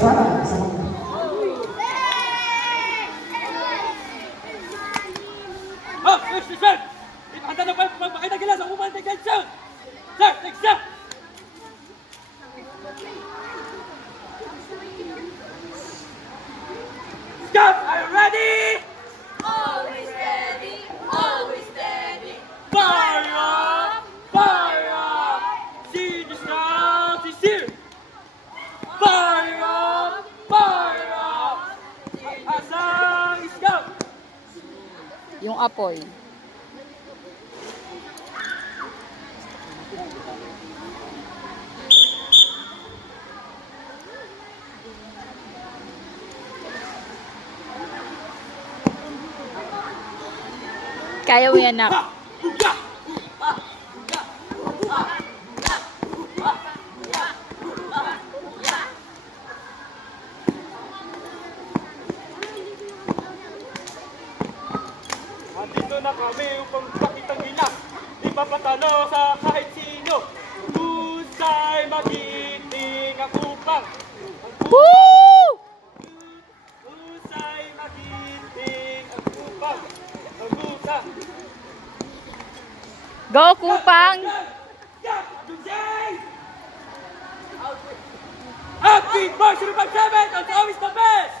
para sa mga. Oh, sir! Handa na pakita gila sa uman kay sir! Sir, next sir! Stop! Are you ready? Always ready, always steady. Fire up! Fire up! Senior Scouts is here! Fire up! Fire up! Asang Scout! Yung apoy. Kaya mo yan, nak. Andito na kami upang pakitang gilas. Di papatalo sa kahit sino. Husay magiting ang upang. Woo! Husay magiting ang upang. Ang husay. Go, Kupang! Happy March 5-7! Ang always the best!